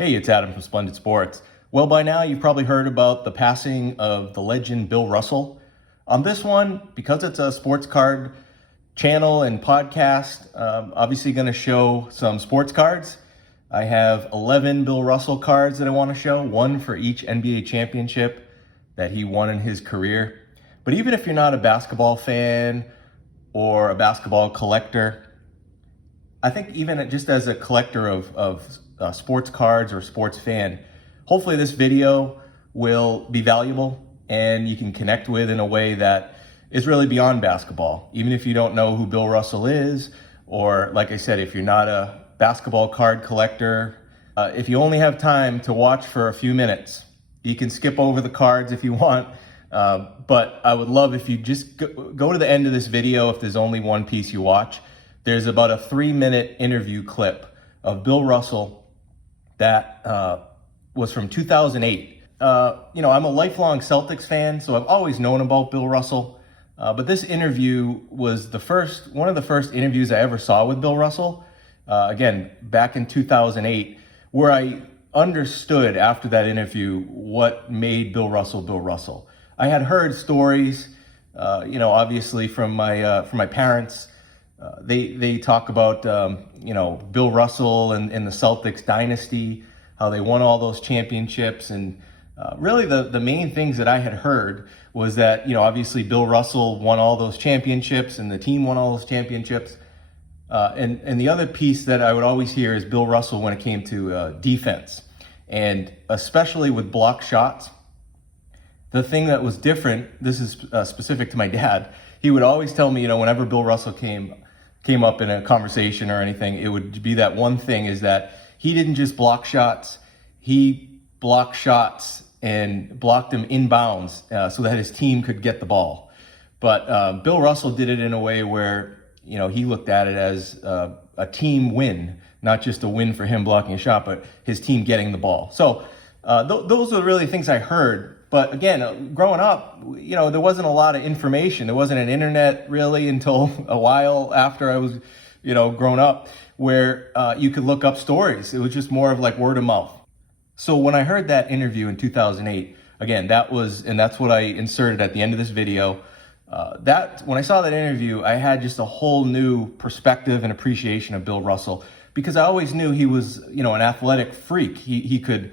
Hey, it's Adam from Splendid Sports. Well, by now you've probably heard about the passing of the legend Bill Russell. On this one, because it's a sports card channel and podcast, obviously going to show some sports cards. I have 11 Bill Russell cards that I want to show, one for each NBA championship that he won in his career. But even if you're not a basketball fan or a basketball collector, I think even just as a collector of sports cards or sports fan, hopefully this video will be valuable and you can connect with in a way that is really beyond basketball. Even if you don't know who Bill Russell is, or like I said, if you're not a basketball card collector, if you only have time to watch for a few minutes, you can skip over the cards if you want. But I would love if you just go to the end of this video if there's only one piece you watch. There's about a 3-minute interview clip of Bill Russell that was from 2008. I'm a lifelong Celtics fan, so I've always known about Bill Russell. But this interview was one of the first interviews I ever saw with Bill Russell. Again, back in 2008, where I understood after that interview what made Bill Russell Bill Russell. I had heard stories, obviously from my parents. They talk about, Bill Russell and the Celtics dynasty, how they won all those championships. And really the main things that I had heard was that, obviously Bill Russell won all those championships and the team won all those championships. And the other piece that I would always hear is Bill Russell when it came to defense, and especially with block shots. The thing that was different, this is specific to my dad, he would always tell me, whenever Bill Russell came up in a conversation or anything, it would be that one thing is that he didn't just block shots, he blocked shots and blocked them inbounds so that his team could get the ball. But Bill Russell did it in a way where, he looked at it as a team win, not just a win for him blocking a shot, but his team getting the ball. So those are really things I heard. But again, growing up, there wasn't a lot of information. There wasn't an internet really until a while after I was, grown up, where you could look up stories. It was just more of like word of mouth. So when I heard that interview in 2008, again, that's what I inserted at the end of this video. When I saw that interview, I had just a whole new perspective and appreciation of Bill Russell, because I always knew he was, an athletic freak. He could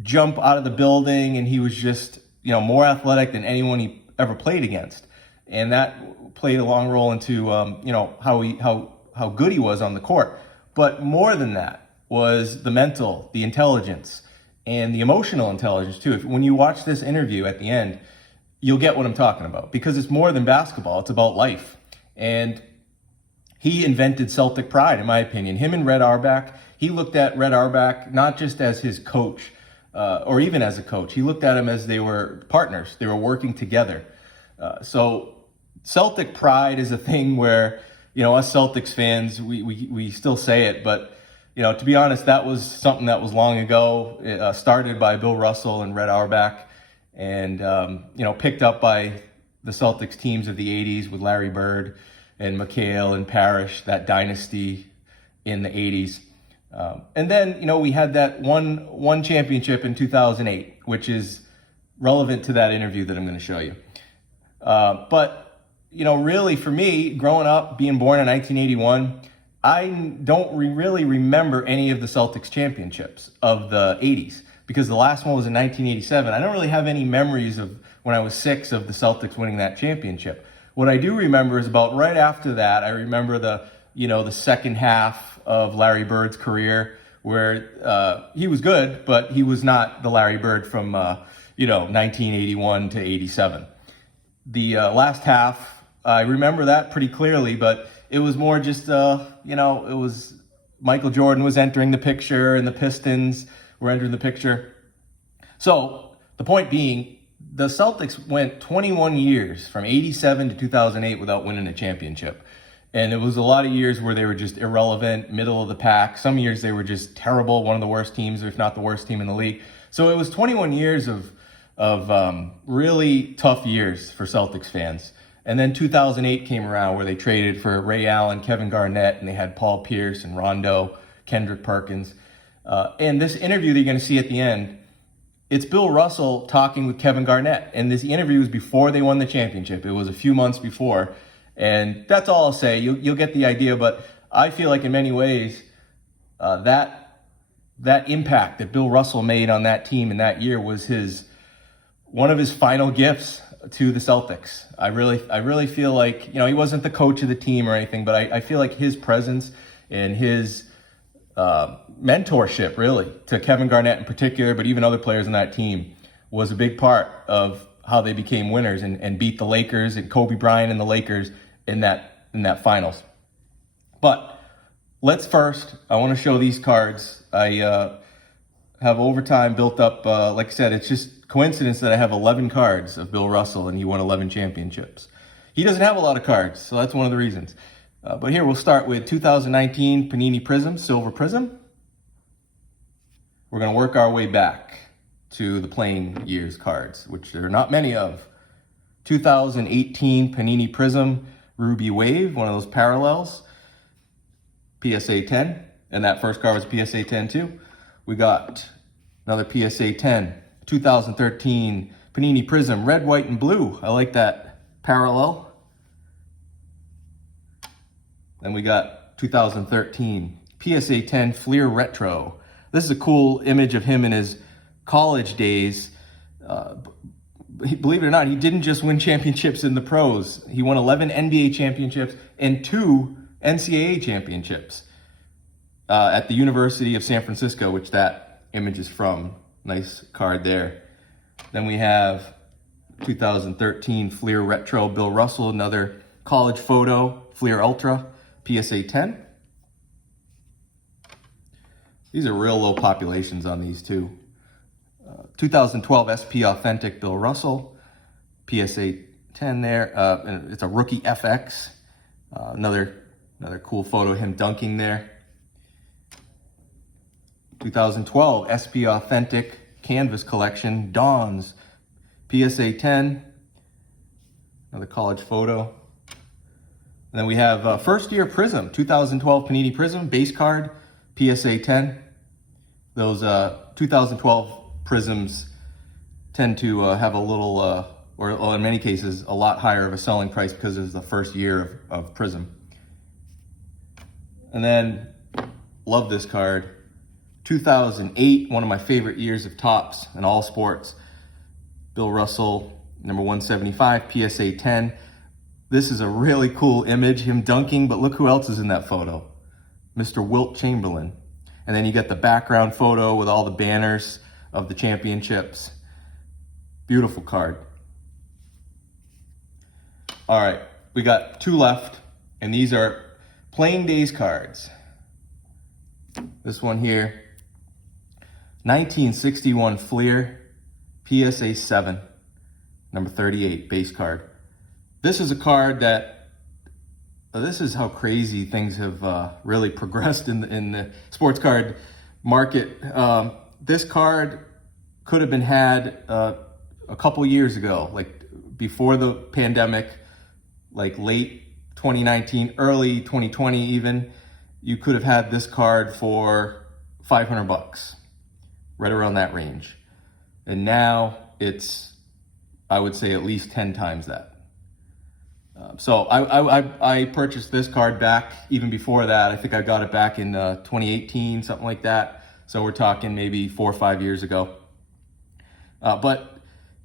jump out of the building, and he was just, more athletic than anyone he ever played against. And that played a long role into, how good he was on the court. But more than that was the mental, the intelligence, and the emotional intelligence too. When you watch this interview at the end, you'll get what I'm talking about, because it's more than basketball. It's about life. And he invented Celtic pride, in my opinion. Him and Red Auerbach, he looked at Red Auerbach not just as his coach, or even as a coach. He looked at him as they were partners. They were working together. So Celtic pride is a thing where, us Celtics fans, we still say it, but, to be honest, that was something that was long ago, started by Bill Russell and Red Auerbach, and, picked up by the Celtics teams of the 80s with Larry Bird and McHale and Parrish, that dynasty in the 80s. And then, we had that one championship in 2008, which is relevant to that interview that I'm going to show you. But, really for me, growing up, being born in 1981, I don't really remember any of the Celtics championships of the 80s, because the last one was in 1987. I don't really have any memories of when I was 6 of the Celtics winning that championship. What I do remember is about right after that, I remember the second half of Larry Bird's career, where he was good, but he was not the Larry Bird from 1981 to 87. The last half, I remember that pretty clearly, but it was more just it was Michael Jordan was entering the picture and the Pistons were entering the picture. So the point being, the Celtics went 21 years from 87 to 2008 without winning a championship. And it was a lot of years where they were just irrelevant, middle of the pack. Some years they were just terrible, one of the worst teams, if not the worst team in the league. So it was 21 years of really tough years for Celtics fans. And then 2008 came around, where they traded for Ray Allen, Kevin Garnett, and they had Paul Pierce and Rondo, Kendrick Perkins. And this interview that you're going to see at the end, it's Bill Russell talking with Kevin Garnett. And this interview was before they won the championship. It was a few months before. And that's all I'll say. You'll get the idea. But I feel like in many ways, that impact that Bill Russell made on that team in that year was one of his final gifts to the Celtics. I really feel like, he wasn't the coach of the team or anything, but I feel like his presence and his mentorship really to Kevin Garnett in particular, but even other players on that team, was a big part of how they became winners and beat the Lakers and Kobe Bryant and the Lakers in that finals. But I want to show these cards. I have over time built up, like I said, it's just coincidence that I have 11 cards of Bill Russell and he won 11 championships. He doesn't have a lot of cards, so that's one of the reasons. But here we'll start with 2019 Panini Prism, Silver Prism. We're going to work our way back to the playing years cards, which there are not many of. 2018 Panini Prism, Ruby Wave, one of those parallels. PSA 10, and that first card was PSA 10 too. We got another PSA 10, 2013 Panini Prism, red, white, and blue. I like that parallel. Then we got 2013 PSA 10 Fleer Retro. This is a cool image of him in his college days. Believe it or not, he didn't just win championships in the pros. He won 11 NBA championships and 2 NCAA championships at the University of San Francisco, which that image is from. Nice card there. Then we have 2013 Fleer Retro Bill Russell, another college photo, Fleer Ultra, PSA 10. These are real low populations on these too. 2012 SP Authentic Bill Russell, PSA 10 there. And it's a rookie FX. Another cool photo of him dunking there. 2012 SP Authentic Canvas Collection, Dawns, PSA 10. Another college photo. And then we have first year Prism, 2012 Panini Prism, base card, PSA 10. Those 2012 Prisms tend to have a little, or in many cases, a lot higher of a selling price because it's the first year of Prism. And then, love this card, 2008, one of my favorite years of Topps in all sports. Bill Russell, number 175, PSA 10. This is a really cool image, him dunking, but look who else is in that photo. Mr. Wilt Chamberlain. And then you get the background photo with all the banners of the championships. Beautiful card. All right, we got 2 left, and these are Playing Days cards. This one here, 1961 Fleer, PSA 7, number 38, base card. This is a card that, this is how crazy things have really progressed in the sports card market. This card could have been had a couple years ago, like before the pandemic, like late 2019, early 2020 even. You could have had this card for $500, right around that range. And now it's, I would say, at least 10 times that. So I purchased this card back even before that. I think I got it back in 2018, something like that. So we're talking maybe 4 or 5 years ago. But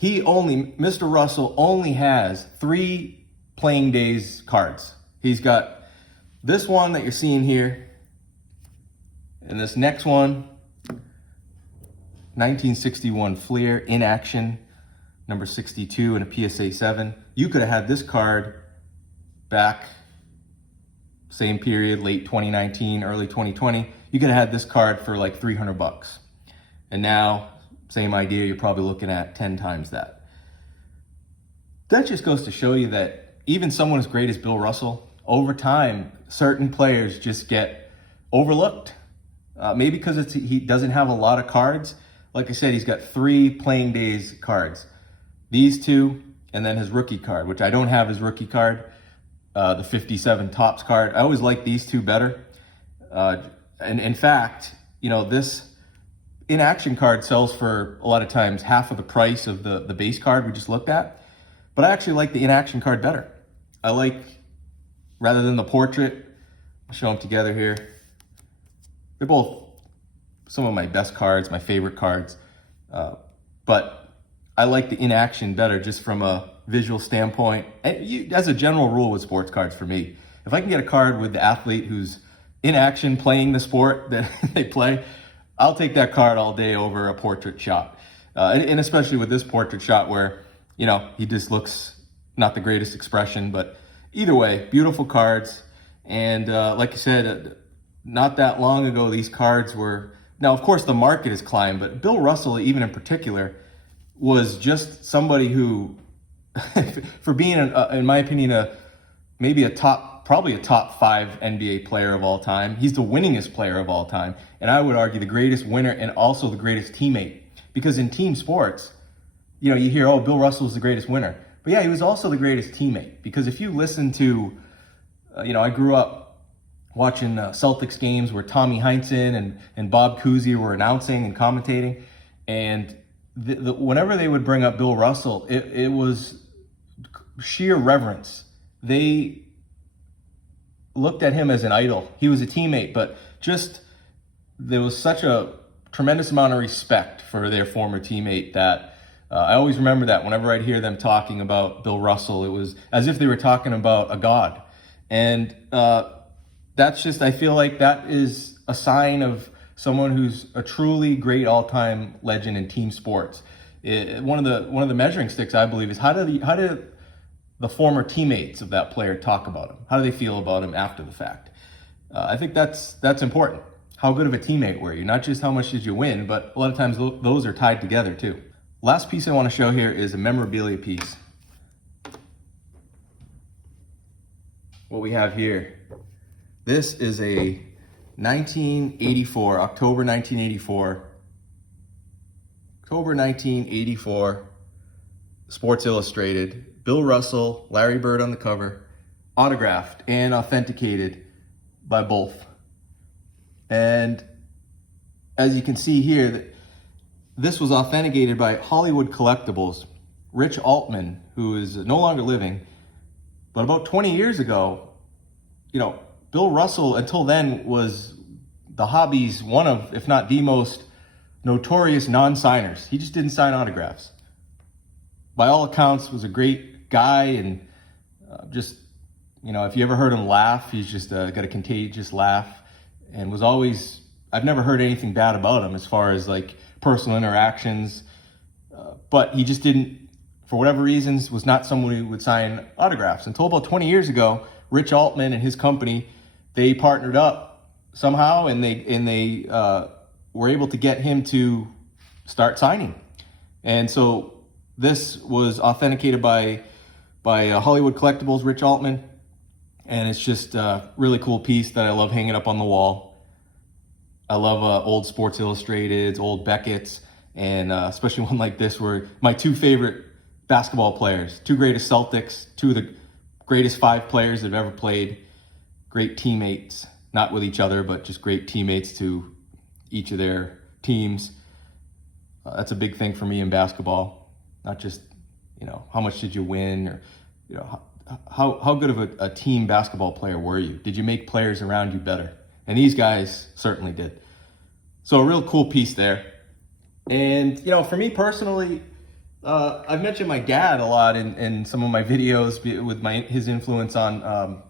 Mr. Russell only has 3 Playing Days cards. He's got this one that you're seeing here, and this next one, 1961 Fleer in action, number 62 and a PSA 7. You could have had this card back, same period, late 2019, early 2020. You could have had this card for like $300. And now, same idea, you're probably looking at 10 times that. That just goes to show you that even someone as great as Bill Russell, over time, certain players just get overlooked. Maybe because he doesn't have a lot of cards. Like I said, he's got 3 Playing Days cards. These 2, and then his rookie card, which I don't have his rookie card, the 57 Topps card. I always like these 2 better. And in fact, this in-action card sells for a lot of times half of the price of the base card we just looked at. But I actually like the in-action card better. I like, rather than the portrait, I'll show them together here. They're both some of my best cards, my favorite cards. But I like the in-action better just from a visual standpoint. And as a general rule with sports cards for me, if I can get a card with the athlete who's in action playing the sport that they play, I'll take that card all day over a portrait shot. And especially with this portrait shot where, he just looks not the greatest expression, but either way, beautiful cards. And like I said, not that long ago, these cards were, now of course the market has climbed, but Bill Russell, even in particular, was just somebody who, for being, in my opinion, probably a top 5 NBA player of all time. He's the winningest player of all time. And I would argue the greatest winner and also the greatest teammate. Because in team sports, you hear, oh, Bill Russell was the greatest winner. But yeah, he was also the greatest teammate. Because if you listen to, I grew up watching Celtics games where Tommy Heinsohn and Bob Cousy were announcing and commentating. And whenever they would bring up Bill Russell, it was sheer reverence. They looked at him as an idol. He was a teammate, but just there was such a tremendous amount of respect for their former teammate that I always remember that whenever I'd hear them talking about Bill Russell, it was as if they were talking about a god. And that's just, I feel like that is a sign of someone who's a truly great all-time legend in team sports. One of the measuring sticks, I believe, is how do the former teammates of that player talk about him? How do they feel about him after the fact? I think that's important. How good of a teammate were you? Not just how much did you win, but a lot of times those are tied together too. Last piece I want to show here is a memorabilia piece. What we have here, this is a 1984, October 1984 Sports Illustrated, Bill Russell, Larry Bird on the cover, autographed and authenticated by both. And as you can see here, this was authenticated by Hollywood Collectibles. Rich Altman, who is no longer living, but about 20 years ago, Bill Russell, until then, was the hobby's one of, if not the most notorious non-signers. He just didn't sign autographs. By all accounts, was a great guy, and if you ever heard him laugh, he's just got a contagious laugh, and was always, I've never heard anything bad about him as far as like personal interactions, but he just didn't, for whatever reasons, was not someone who would sign autographs. Until about 20 years ago, Rich Altman and his company, they partnered up somehow, and they were able to get him to start signing. And so this was authenticated by Hollywood Collectibles, Rich Altman, and it's just a really cool piece that I love hanging up on the wall. I love old Sports Illustrateds, old Beckett's, and especially one like this where my two favorite basketball players, two greatest Celtics, two of the greatest 5 players that have ever played, great teammates, not with each other, but just great teammates to each of their teams. That's a big thing for me in basketball. Not just, how much did you win, or, how good of a team basketball player were you? Did you make players around you better? And these guys certainly did. So a real cool piece there. And, for me personally, I've mentioned my dad a lot in some of my videos with his influence on,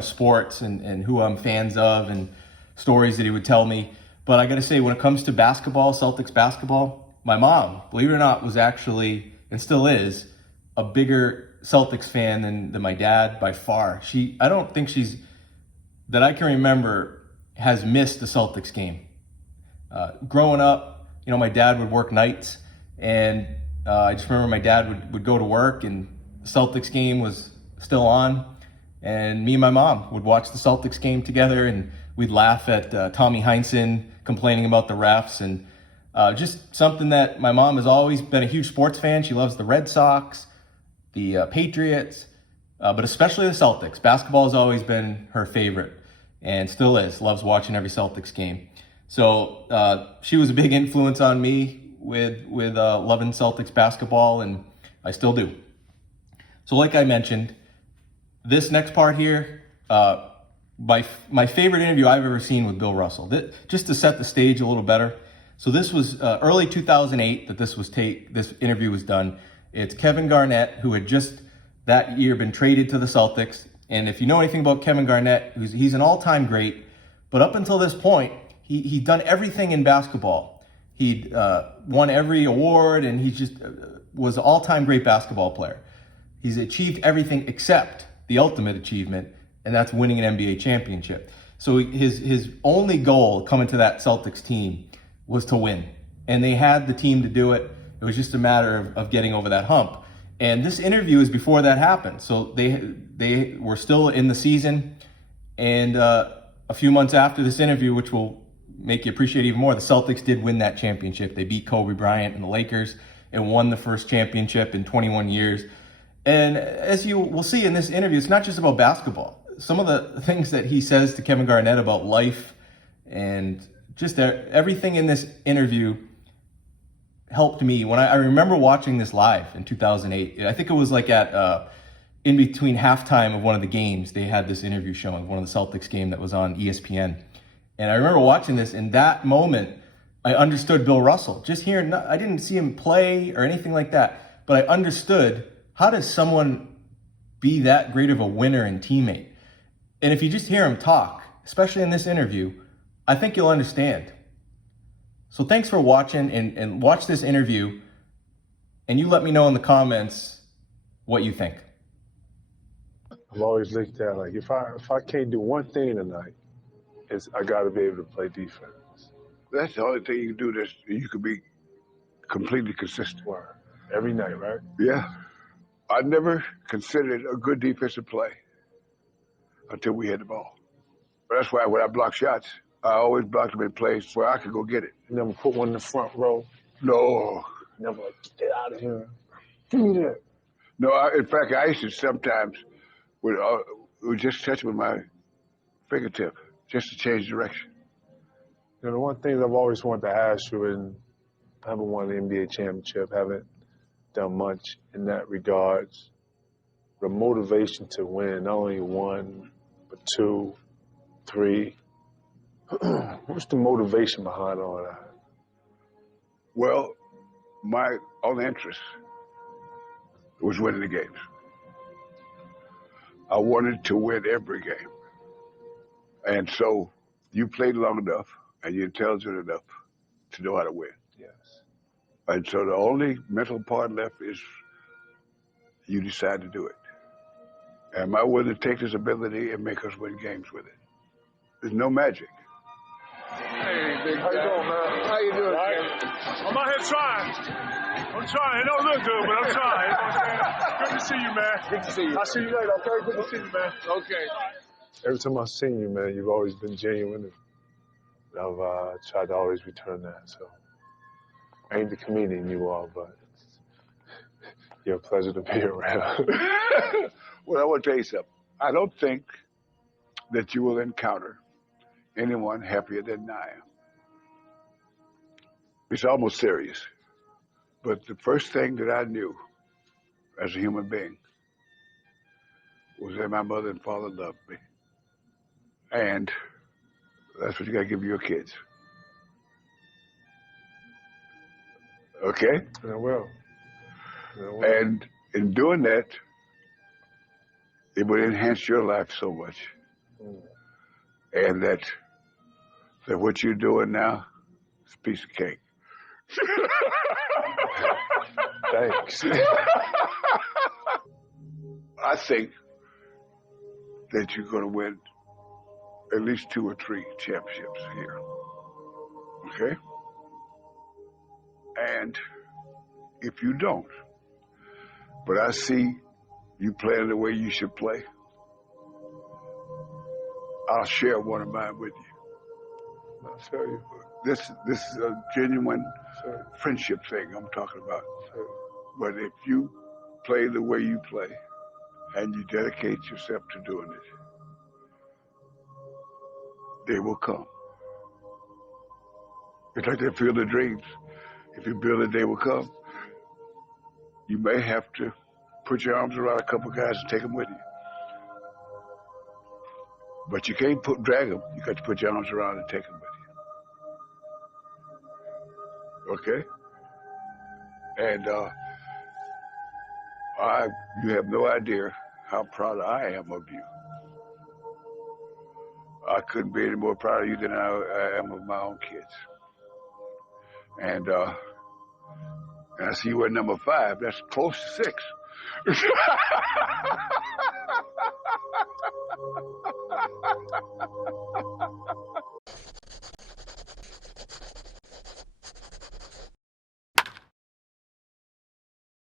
sports and who I'm fans of and stories that he would tell me. But I got to say, when it comes to basketball, Celtics basketball, my mom, believe it or not, was actually, and still is, a bigger Celtics fan than my dad by far. I don't think that I can remember, has missed a Celtics game. Growing up, my dad would work nights, and I just remember my dad would go to work and the Celtics game was still on, and me and my mom would watch the Celtics game together, and we'd laugh at Tommy Heinsohn complaining about the refs, and just something that my mom has always been a huge sports fan. She loves the Red Sox, the Patriots, but especially the Celtics. Basketball has always been her favorite and still is. Loves watching every Celtics game. So she was a big influence on me with loving Celtics basketball, and I still do. So like I mentioned, this next part here, my favorite interview I've ever seen with Bill Russell. Just to set the stage a little better. So this was early 2008 that this interview was done. It's Kevin Garnett, who had just that year been traded to the Celtics. And if you know anything about Kevin Garnett, he's an all-time great. But up until this point, he'd done everything in basketball. He'd won every award, and he just was an all-time great basketball player. He's achieved everything except the ultimate achievement, and that's winning an NBA championship. So his only goal coming to that Celtics team was to win. And they had the team to do it. It was just a matter of getting over that hump. And this interview is before that happened. So they were still in the season. And a few months after this interview, which will make you appreciate even more, the Celtics did win that championship. They beat Kobe Bryant and the Lakers and won the first championship in 21 years. And as you will see in this interview, it's not just about basketball. Some of the things that he says to Kevin Garnett about life and just everything in this interview helped me. When I remember watching this live in 2008, I think it was like at in between halftime of one of the games, they had this interview showing, one of the Celtics game that was on ESPN. And I remember watching this, in that moment, I understood Bill Russell. Just hearing, I didn't see him play or anything like that, but I understood, how does someone be that great of a winner and teammate? And if you just hear him talk, especially in this interview, I think you'll understand. So thanks for watching, and watch this interview, and you let me know in the comments what you think. I've always looked at, like, if I can't do one thing tonight, I got to be able to play defense. That's the only thing you can do that you can be completely consistent. Word. Every night, right? Yeah. I never considered a good defensive play until we hit the ball. But that's why when I block shots, I always block them in places where I could go get it. You never put one in the front row? No. Never like, get out of here. Give me that. No, in fact, I used to sometimes would just touch with my fingertip just to change direction. You know, the one thing I've always wanted to ask you, and I haven't won the NBA championship, haven't done much in that regards, the motivation to win, not only one, but two, three. What's the motivation behind all that? Well, my only interest was winning the games. I wanted to win every game. And so you played long enough and you're intelligent enough to know how to win. Yes. And so the only mental part left is you decide to do it. Am I willing to take this ability and make us win games with it? There's no magic. Hey, big guy. How you doing, man? How you doing, Right. Kevin? I'm out here trying. I'm trying. It don't look good, but I'm trying. You know what I'm saying? Good to see you, man. Good to see you. I'll see you later, okay? Good to see you, man. Okay. Every time I've seen you, man, you've always been genuine. And I've tried to always return that. So I ain't the comedian you are, but you're a pleasure to be around. Well, I want to tell you something. I don't think that you will encounter anyone happier than I am. It's almost serious. But the first thing that I knew as a human being was that my mother and father loved me. And that's what you got to give your kids. Okay? I will. And in doing that, it would enhance your life so much. And that what you're doing now is a piece of cake. Thanks. I think that you're going to win at least 2 or 3 championships here. Okay? And if you don't, but I see you playing the way you should play, I'll share one of mine with you. I'll tell you. This is a genuine friendship thing I'm talking about. But if you play the way you play and you dedicate yourself to doing it, they will come. It's like that field of dreams. If you build it, they will come. You may have to put your arms around a couple guys and take them with you. But you can't drag them. You got to put your arms around and take them with you. Okay? And you have no idea how proud I am of you. I couldn't be any more proud of you than I am of my own kids. And I see you at number 5. That's close to 6.